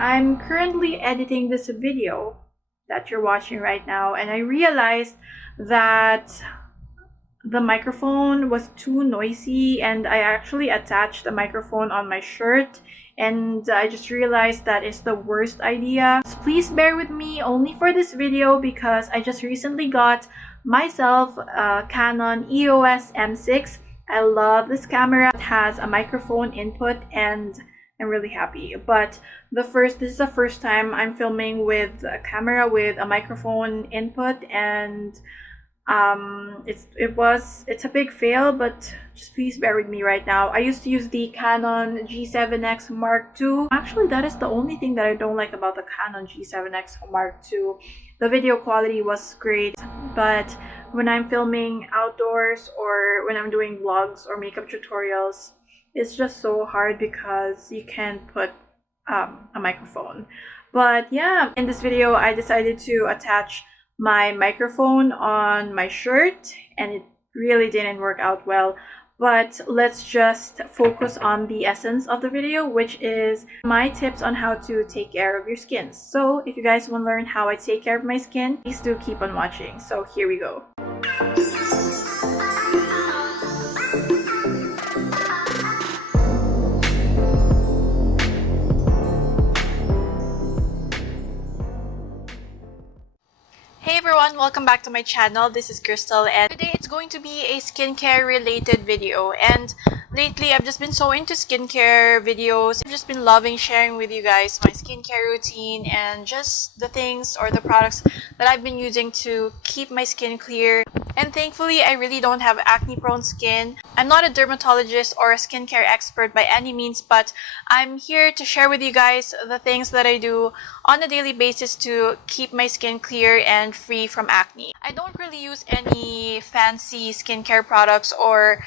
I'm currently editing this video that you're watching right now, and I realized that the microphone was too noisy, and I actually attached the microphone on my shirt, and I just realized that is the worst idea. So please bear with me only for this video because I just recently got myself a Canon EOS M6. I love this camera. It has a microphone input and I'm really happy. But this is the first time I'm filming with a camera with a microphone input, and it's a big fail, but just please bear with me right now. I used to use the Canon G7X Mark II. Actually, that is the only thing that I don't like about the Canon G7X Mark II. The video quality was great, but when I'm filming outdoors or when I'm doing vlogs or makeup tutorials, it's just so hard because you can't put a microphone. But yeah, in this video I decided to attach my microphone on my shirt, and it really didn't work out well. But let's just focus on the essence of the video, which is my tips on how to take care of your skin. So if you guys want to learn how I take care of my skin, please do keep on watching. So here we go. Hey everyone, welcome back to my channel. This is Crystal, and today it's going to be a skincare related video. And lately I've just been so into skincare videos. I've just been loving sharing with you guys my skincare routine and just the things or the products that I've been using to keep my skin clear. And thankfully, I really don't have acne-prone skin. I'm not a dermatologist or a skincare expert by any means, but I'm here to share with you guys the things that I do on a daily basis to keep my skin clear and free from acne. I don't really use any fancy skincare products or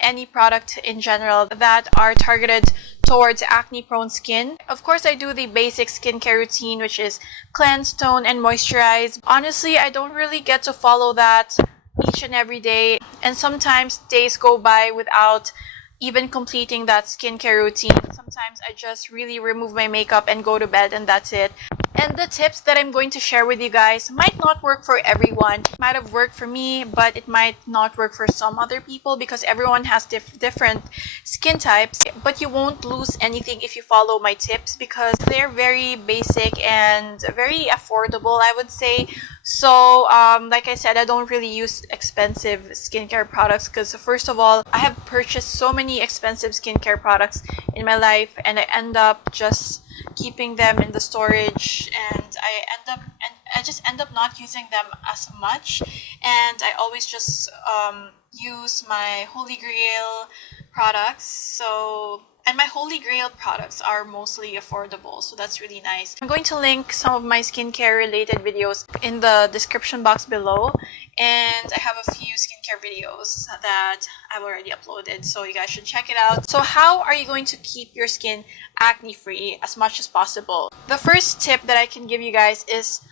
any product in general that are targeted towards acne-prone skin. Of course, I do the basic skincare routine, which is cleanse, tone, and moisturize. Honestly, I don't really get to follow that each and every day, and sometimes days go by without even completing that skincare routine. Sometimes I just really remove my makeup and go to bed, and that's it. And the tips that I'm going to share with you guys might not work for everyone. It might have worked for me, but it might not work for some other people because everyone has different skin types. But you won't lose anything if you follow my tips because they're very basic and very affordable, I would say. So, like I said, I don't really use expensive skincare products because, first of all, I have purchased so many expensive skincare products in my life, and I end up just keeping them in the storage, and I just end up not using them as much, and I always just use my Holy Grail products. And my Holy Grail products are mostly affordable, so that's really nice. I'm going to link some of my skincare related videos in the description box below, and I have a few skincare videos that I've already uploaded, so you guys should check it out. So how are you going to keep your skin acne free as much as possible? The first tip that I can give you guys is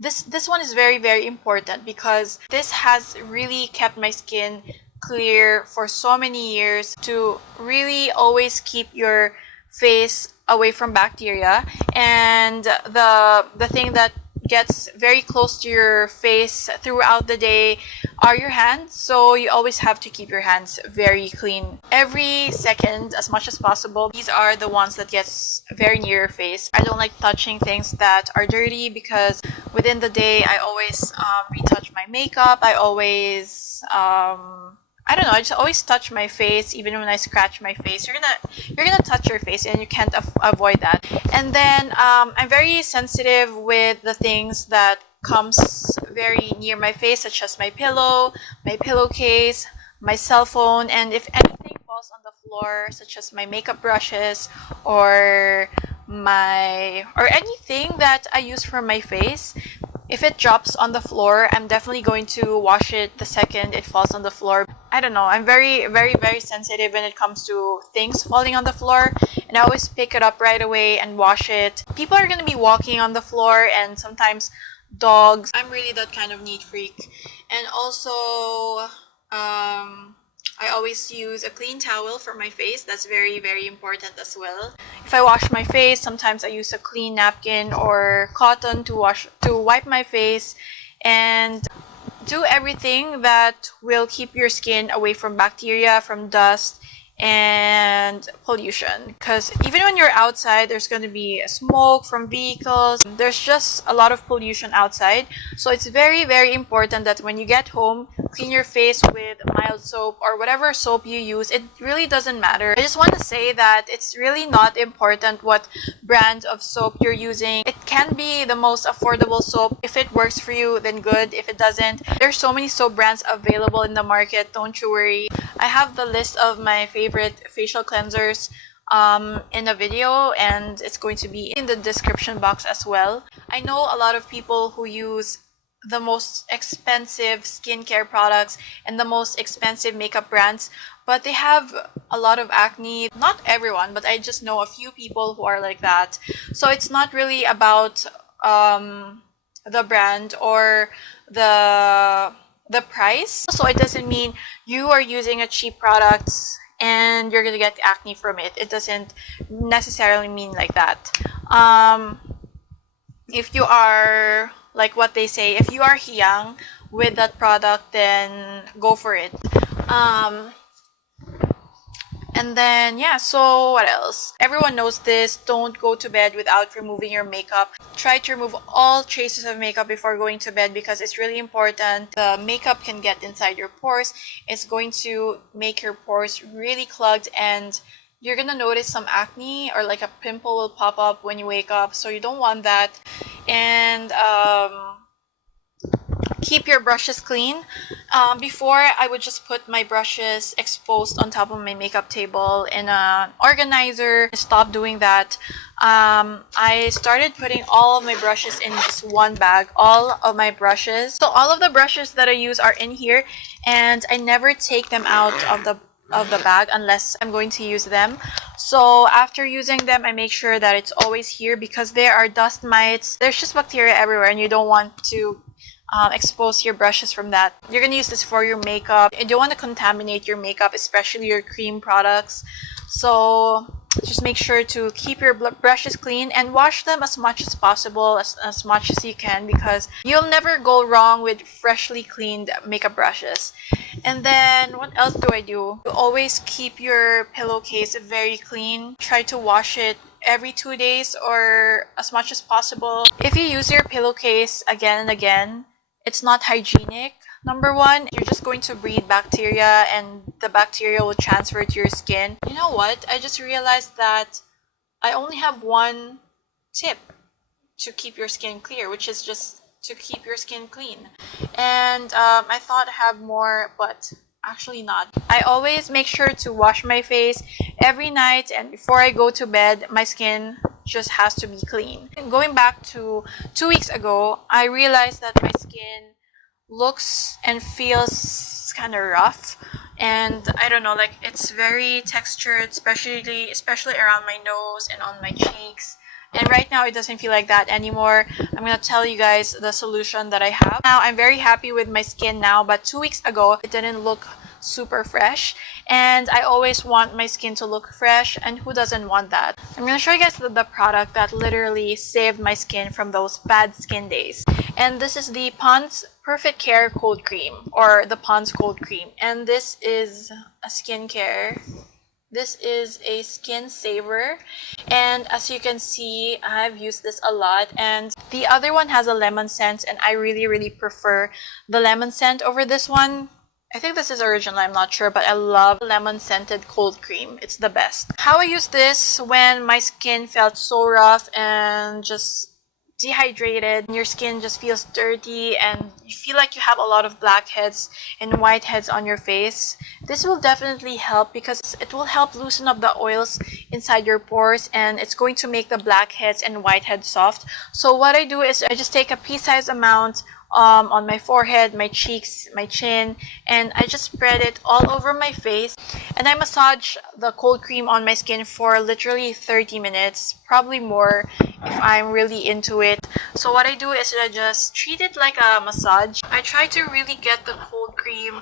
this one is very important because this has really kept my skin clear for so many years, to really always keep your face away from bacteria. And the thing that gets very close to your face throughout the day are your hands, so you always have to keep your hands very clean every second as much as possible. These are the ones that gets very near your face. I don't like touching things that are dirty because within the day I always retouch my makeup. I always I don't know, I just always touch my face. Even when I scratch my face, you're gonna touch your face, and you can't avoid that. And then I'm very sensitive with the things that comes very near my face, such as my pillow, my pillowcase, my cell phone, and if anything falls on the floor, such as my makeup brushes or anything that I use for my face, if it drops on the floor, I'm definitely going to wash it the second it falls on the floor. I don't know, I'm very sensitive when it comes to things falling on the floor, and I always pick it up right away and wash it. People are going to be walking on the floor, and sometimes dogs. I'm really that kind of neat freak. And also, I always use a clean towel for my face. That's very, very important as well. If I wash my face, sometimes I use a clean napkin or cotton to wipe my face, and do everything that will keep your skin away from bacteria, from dust, and pollution. Because even when you're outside, there's going to be smoke from vehicles. There's just a lot of pollution outside. So it's very, very important that when you get home, clean your face with mild soap or whatever soap you use. It really doesn't matter. I just want to say that it's really not important what brand of soap you're using. It can be the most affordable soap. If it works for you, then good. If it doesn't, there's so many soap brands available in the market. Don't you worry. I have the list of my favorite facial cleansers in a video, and it's going to be in the description box as well. I know a lot of people who use the most expensive skincare products and the most expensive makeup brands, but they have a lot of acne. Not everyone, but I just know a few people who are like that. So it's not really about the brand or the price. So it doesn't mean you are using a cheap product and you're gonna get acne from it. It doesn't necessarily mean like that. If you are, like what they say, if you are young with that product, then go for it. And then, yeah, so what else? Everyone knows this. Don't go to bed without removing your makeup. Try to remove all traces of makeup before going to bed because it's really important. The makeup can get inside your pores. It's going to make your pores really clogged, and you're gonna notice some acne or like a pimple will pop up when you wake up. So you don't want that. And keep your brushes clean. Before, I would just put my brushes exposed on top of my makeup table in an organizer. Stop doing that. I started putting all of my brushes in just one bag, all of my brushes. So all of the brushes that I use are in here, and I never take them out of the bag unless I'm going to use them. So after using them, I make sure that it's always here because there are dust mites. There's just bacteria everywhere, and you don't want to expose your brushes from that. You're gonna use this for your makeup. You don't want to contaminate your makeup, especially your cream products. So just make sure to keep your brushes clean and wash them as much as possible, as much as you can, because you'll never go wrong with freshly cleaned makeup brushes. And then what else do? You always keep your pillowcase very clean. Try to wash it every 2 days or as much as possible. If you use your pillowcase again and again, it's not hygienic. Number one, you're just going to breed bacteria, and the bacteria will transfer to your skin. You know what? I just realized that I only have one tip to keep your skin clear, which is just to keep your skin clean. And I thought I have more, but actually not. I always make sure to wash my face every night, and before I go to bed, my skin just has to be clean. Going back to 2 weeks ago, I realized that my skin looks and feels kind of rough, and I don't know, like it's very textured, especially around my nose and on my cheeks. And right now it doesn't feel like that anymore. I'm gonna tell you guys the solution that I have. Now I'm very happy with my skin now, but 2 weeks ago it didn't look super fresh, and I always want my skin to look fresh, and who doesn't want that? I'm gonna show you guys the product that literally saved my skin from those bad skin days. And this is the Pond's Perfect Care Cold Cream, or the Pond's Cold Cream. And this is a skincare. This is a skin saver, and as you can see, I've used this a lot. And the other one has a lemon scent, and I really prefer the lemon scent over this one. I think this is original, I'm not sure, but I love lemon scented cold cream. It's the best. How I use this when my skin felt so rough and just dehydrated, your skin just feels dirty and you feel like you have a lot of blackheads and whiteheads on your face. This will definitely help because it will help loosen up the oils inside your pores, and it's going to make the blackheads and whiteheads soft. So what I do is I just take a pea-sized amount on my forehead, my cheeks, my chin, and I just spread it all over my face, and I massage the cold cream on my skin for literally 30 minutes, probably more if I'm really into it. So what I do is I just treat it like a massage. I try to really get the cold cream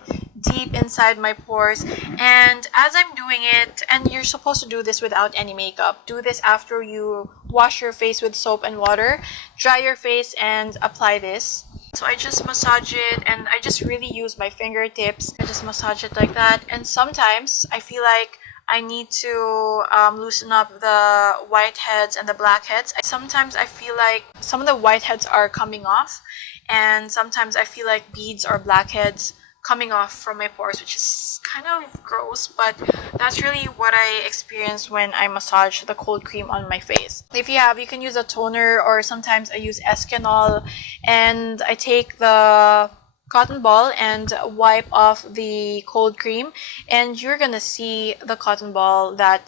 deep inside my pores. And as I'm doing it, and you're supposed to do this without any makeup, do this after you wash your face with soap and water, dry your face, and apply this. So I just massage it, and I just really use my fingertips. I just massage it like that. And sometimes I feel like I need to loosen up the whiteheads and the blackheads. Sometimes I feel like some of the whiteheads are coming off, and sometimes I feel like beads or blackheads coming off from my pores, which is kind of gross, but that's really what I experience when I massage the cold cream on my face. If you have, you can use a toner, or sometimes I use ACNE, and I take the cotton ball and wipe off the cold cream, and you're gonna see the cotton ball that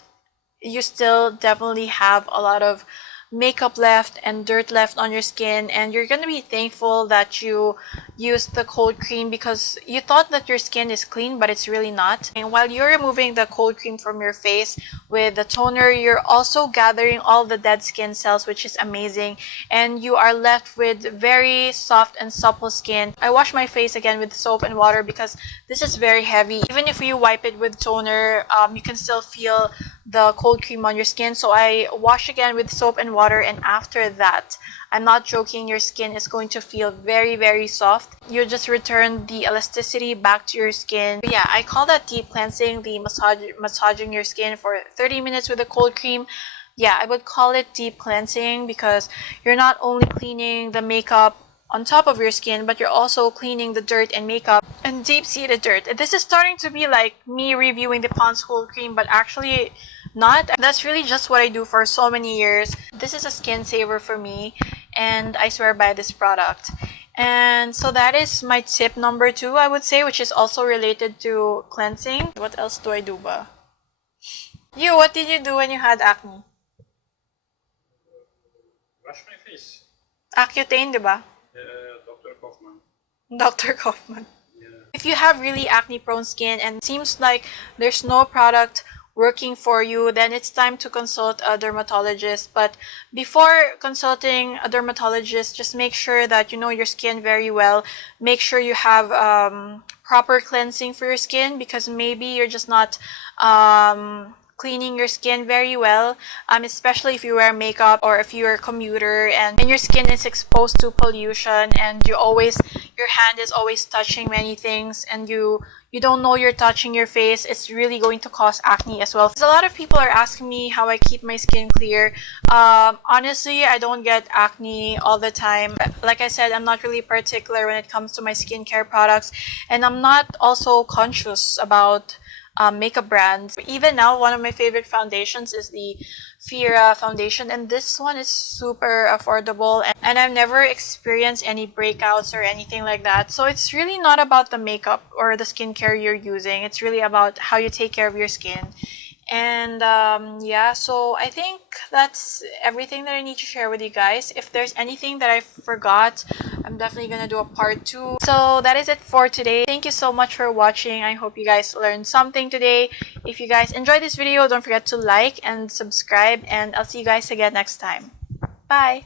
you still definitely have a lot of makeup left and dirt left on your skin, and you're gonna be thankful that you used the cold cream, because you thought that your skin is clean, but it's really not. And while you're removing the cold cream from your face with the toner, you're also gathering all the dead skin cells, which is amazing, and you are left with very soft and supple skin. I wash my face again with soap and water because this is very heavy. Even if you wipe it with toner, you can still feel the cold cream on your skin. So I wash again with soap and water, and after that, I'm not joking, your skin is going to feel very, very soft. You just return the elasticity back to your skin. But yeah, I call that deep cleansing, the massaging your skin for 30 minutes with a cold cream. Yeah, I would call it deep cleansing, because you're not only cleaning the makeup on top of your skin, but you're also cleaning the dirt and makeup and deep-seated dirt. This is starting to be like me reviewing the Pond's cold cream, but actually not. That's really just what I do for so many years. This is a skin saver for me, and I swear by this product. And so that is my tip number 2, I would say, which is also related to cleansing. What else do I do ba? You, what did you do when you had acne? Wash my face. Accutane, diba? Dr. Kaufman. Dr. Kaufman. Yeah. If you have really acne prone skin and it seems like there's no product working for you, then it's time to consult a dermatologist. But before consulting a dermatologist, just make sure that you know your skin very well. Make sure you have proper cleansing for your skin, because maybe you're just not cleaning your skin very well, especially if you wear makeup or if you're a commuter and your skin is exposed to pollution, and your hand is always touching many things, and you don't know you're touching your face. It's really going to cause acne as well. So a lot of people are asking me how I keep my skin clear. Honestly, I don't get acne all the time. Like I said, I'm not really particular when it comes to my skincare products, and I'm not also conscious about makeup brands. Even now, one of my favorite foundations is the Fira foundation, and this one is super affordable, and I've never experienced any breakouts or anything like that. So it's really not about the makeup or the skincare you're using. It's really about how you take care of your skin. And yeah, so I think that's everything that I need to share with you guys. If there's anything that I forgot, I'm definitely gonna do a part 2. So that is it for today. Thank you so much for watching. I hope you guys learned something today. If you guys enjoyed this video, don't forget to like and subscribe, and I'll see you guys again next time. Bye!